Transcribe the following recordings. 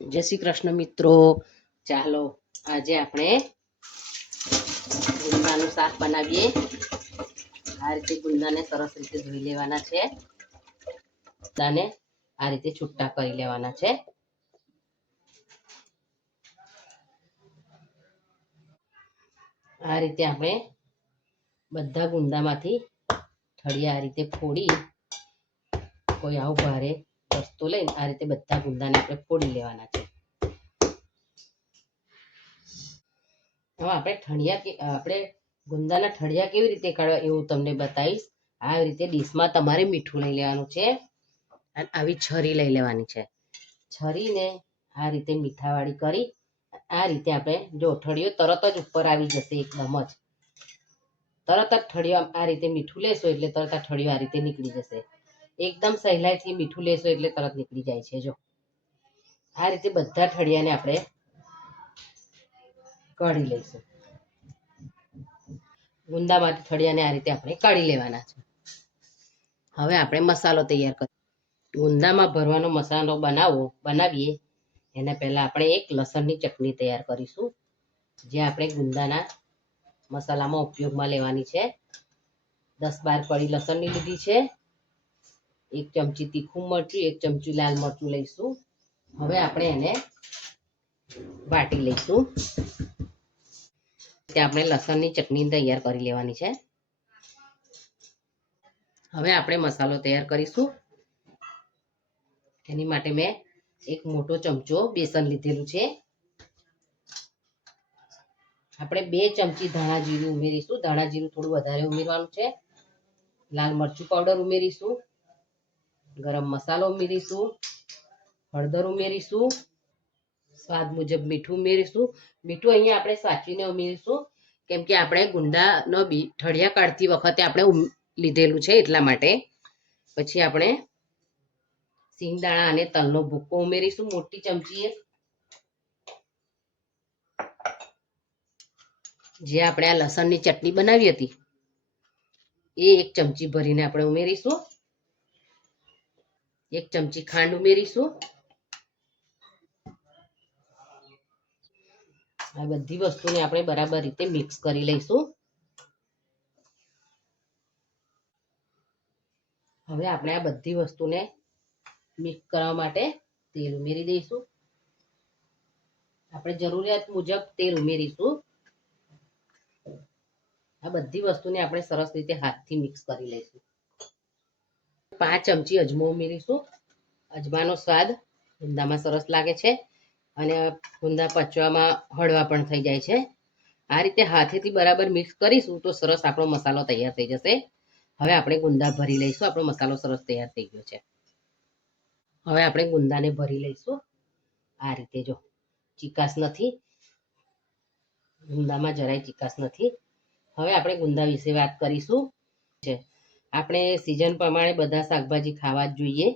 જય શ્રી કૃષ્ણ મિત્રો, ચાલો આજે આપણે ગુંદાનું શાક બનાવીએ। આ રીતે ગુંદાને સરસ રીતે ધોઈ લેવાના છે, ગુંદાને આ રીતે છૂટા કરી લેવાના છે। આ રીતે આપણે બધા ગુંદામાંથી થળિયા આ રીતે ફોડી, કોઈ આવું ભારે વસ્તુ લઈને આ રીતે બધા ગુંદાને આપણે ફોડી લેવાના છે। હવે આપણે ગુંદાના ઠળિયા કેવી રીતે કાઢવા એવું તમને બતાવીશ। આ રીતે ડીશમાં તમારે મીઠું લઈ લેવાનું છે અને આવી છરી લઈ લેવાની છે। છરીને આ રીતે મીઠાવાળી કરી આ રીતે આપણે જો ઠળિયો તરત જ ઉપર આવી જશે, એકદમ જ તરત જ ઠળિયો આ રીતે મીઠું લેશો એટલે તરત આ ઠળિયો આ રીતે નીકળી જશે। એકદમ સહેલાઈથી મીઠું લેશો એટલે તરત નીકળી જાય છે। જો આ રીતે બધા ઠળિયાને આપણે કાઢી લઈશું। ગુંદામાંથી ઠળિયાને આ રીતે આપણે કાઢી લેવાના છે। હવે આપણે મસાલો તૈયાર કરીએ। ગુંદામાં ભરવાનો મસાલો બનાવીએ એના પહેલા આપણે એક લસણની ચટણી તૈયાર કરીશું, જે આપણે ગુંદાના મસાલામાં ઉપયોગમાં લેવાની છે। 10-12 કળી લસણની લીધી છે, 1 ચમચી તીખું મરચું, 1 ચમચી લાલ મરચું લઈશું। હવે આપણે એને વાટી લઈશું। આપણે લસણની ચટણી તૈયાર કરી લેવાની છે। હવે આપણે મસાલો તૈયાર કરીશું। એની માટે મેં એક મોટો ચમચો બેસન લીધેલું છે। આપણે 2 ચમચી ધાણા જીરું ઉમેરીશું। ધાણા જીરું થોડું વધારે ઉમેરવાનું છે। લાલ મરચું પાવડર ઉમેરીશું, ગરમ મસાલો ઉમેરીશું, હળદર ઉમેરીશું, સ્વાદ મુજબ મીઠું ઉમેરીશું। મીઠું અહીંયા આપણે સાચવીને ઉમેરીશું, કેમ કે આપણે ગુંદાનો ઠળિયા કાઢતી વખતે આપણે લીધેલું છે એટલા માટે। પછી આપણે સિંગદાણા અને તલનો ભૂકો ઉમેરીશું મોટી ચમચીએ, જે આપણે આ લસણની ચટણી બનાવી હતી એ 1 ચમચી ભરીને આપણે ઉમેરીશું। 1 ચમચી ખાંડ ઉમેરીશું। આ બધી વસ્તુને આપણે બરાબર રીતે મિક્સ કરી લઈશું। હવે આપણે આ બધી વસ્તુને મિક્સ કરવા માટે તેલ ઉમેરી દઈશું। આપણે જરૂરિયાત મુજબ તેલ ઉમેરીશું। આ બધી વસ્તુને આપણે સરસ રીતે હાથથી મિક્સ કરી લઈશું। 5 ચમચી અજમો ઉમેરીશું। અજમાનો સ્વાદ ગુંદામાં સરસ લાગે છે અને ગુંદા પચવામાં હળવા પણ થઈ જાય છે। આ રીતે હાથેથી બરાબર મિક્સ કરીશું તો સરસ આપણો મસાલો તૈયાર થઈ જશે। હવે આપણે ગુંદા ભરી લઈશું। આપણો મસાલો સરસ તૈયાર થઈ ગયો છે। હવે આપણે ગુંદાને ભરી લઈશું। આ રીતે જો ચીકાશ નથી, ગુંદામાં જરાય ચીકાશ નથી। હવે આપણે ગુંદા વિશે વાત કરીશું। આપણે સિઝન પ્રમાણે બધા શાકભાજી ખાવા જ જોઈએ।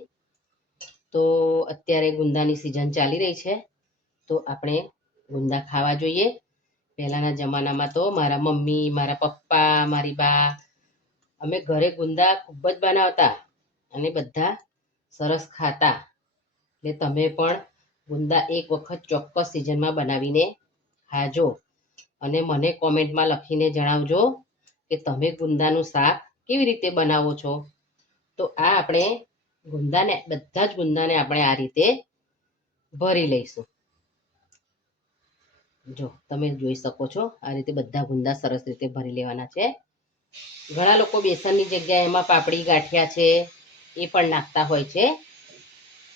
તો અત્યારે ગુંદાની સિઝન ચાલી રહી છે, તો આપણે ગુંદા ખાવા જોઈએ। પહેલાના જમાનામાં તો મારા મમ્મી, મારા પપ્પા, મારી બા, અમે ઘરે ગુંદા ખૂબ જ બનાવતા અને બધા સરસ ખાતા। એટલે તમે પણ ગુંદા એક વખત ચોક્કસ સિઝનમાં બનાવીને ખાજો અને મને કોમેન્ટમાં લખીને જણાવજો કે તમે ગુંદાનું શાક કેવી રીતે બનાવો છો। તો આ આપણે બધા જ ગુંદાને આપણે આ રીતે ભરી લઈશું। જો તમે જોઈ શકો છો આ રીતે બધા ગુંદા સરસ રીતે ભરી લેવાના છે। ઘણા લોકો બેસનની જગ્યાએ એમાં પાપડી ગાંઠિયા છે એ પણ નાખતા હોય છે।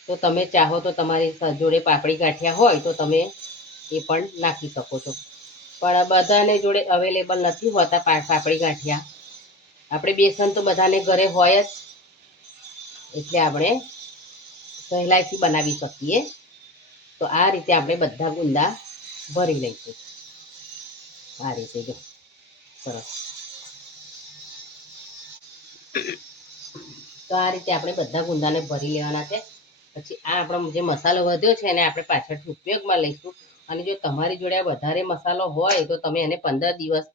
તો તમે ચાહો તો તમારી જોડે પાપડી ગાંઠિયા હોય તો તમે એ પણ નાખી શકો છો, પણ બધાને જોડે અવેલેબલ નથી હોતા પાપડી ગાંઠિયા। આપણે બેસન તો બધાને ઘરે હોય જ, એટલે આપણે સહેલાઈથી બનાવી શકીએ। તો આ રીતે આપણે બધા ગુંદા ભરી લઈશું। આ રીતે જો સરસ, તો આ રીતે આપણે બધા ગુંદાને ભરી લેવાના છે। પછી આ આપણો જે મસાલો વધ્યો છે એને આપણે પાછળથી ઉપયોગમાં લઈશું। અને જો તમારી જોડે વધારે મસાલો હોય તો તમે એને 15 દિવસ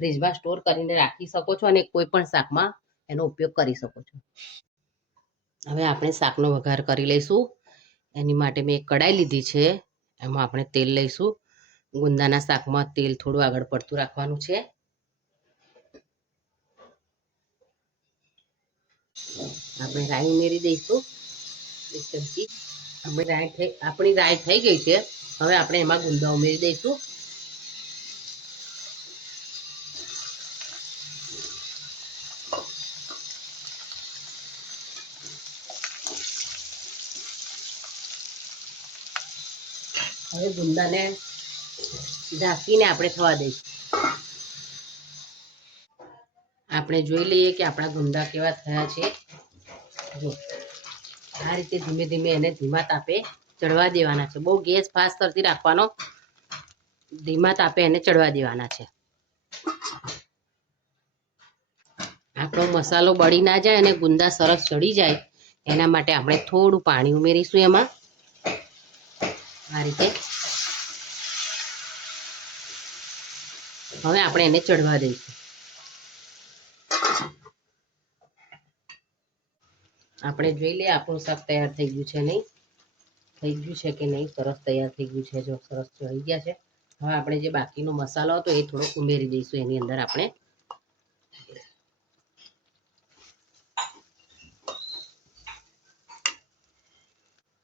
ફ્રીજમાં સ્ટોર કરીને રાખી શકો છો અને કોઈ પણ શાકમાં એનો ઉપયોગ કરી શકો છો। હવે આપણે શાકનો વઘાર કરી લઈશું। એની માટે મેં એક કડાઈ લીધી છે, એમાં આપણે તેલ લઈશું. ગુંદાના શાકમાં તેલ થોડું આગળ પડતું રાખવાનું છે. આપણે રાઈ ઉમેરી દઈશું 1 ચમચી. આપણી રાઈ થઈ ગઈ છે. હવે આપણે એમાં ગુંદા ઉમેરી દઈશું. હવે ગુંદાને ઢાંકીને આપણે થવા દઈશું. આપણે જોઈ લઈએ કે આપણા ગુંદા કેવા થયા છે. જો આ રીતે ધીમે ધીમે એને ધીમા તાપે ચડવા દેવાના છે. બહુ ગેસ ફાસ્ટ કરતી રાખવાનો, ધીમા તાપે એને ચડવા દેવાના છે. આપણો મસાલો બળી ના જાય અને ગુંદા સરસ ચડી જાય એના માટે આપણે થોડું પાણી ઉમેરીશું એમાં. આ રીતે હવે આપણે એને ચડવા દઈશું. આપણે જોઈ લઈએ આપણું શાક તૈયાર થઈ ગયું છે નહીં, થઈ ગયું છે કે નહીં. સરસ તૈયાર થઈ ગયું છે. જો સરસ ચડી ગયા છે. હવે આપણે જે બાકીનો મસાલો હતો એ થોડો ઉમેરી દઈશું એની અંદર. આપણે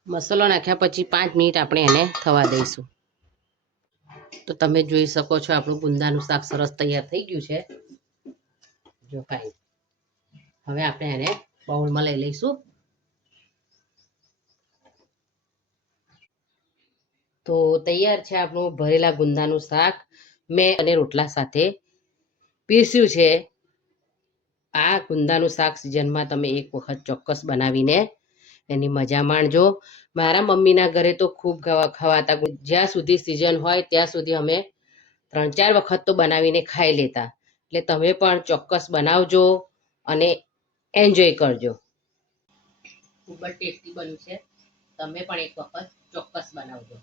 મસાલો નાખ્યા પછી 5 મિનિટ આપણે એને થવા દઈશું. તો તમે જોઈ શકો છો આપણું ગુંદાનું શાક સરસ તૈયાર થઈ ગયું છે. જો ફાઈન. હવે આપણે એને બાઉલમાં લઈ લઈશું. તો તૈયાર છે આપણું ભરેલા ગુંદાનું શાક. મેં અને રોટલા સાથે પીરસ્યું છે. આ ગુંદાનું શાક સિઝનમાં તમે એક વખત ચોક્કસ બનાવીને એની મજા માણજો. મારા મમ્મીના ઘરે તો ખૂબ ખવાતા. જ્યાં સુધી સિઝન હોય ત્યાં સુધી અમે 3-4 વખત તો બનાવીને ખાઈ લેતા. એટલે તમે પણ ચોક્કસ બનાવજો અને એન્જોય કરજો. ખૂબ જ ટેસ્ટી બન્યું છે. તમે પણ એક વખત ચોક્કસ બનાવજો.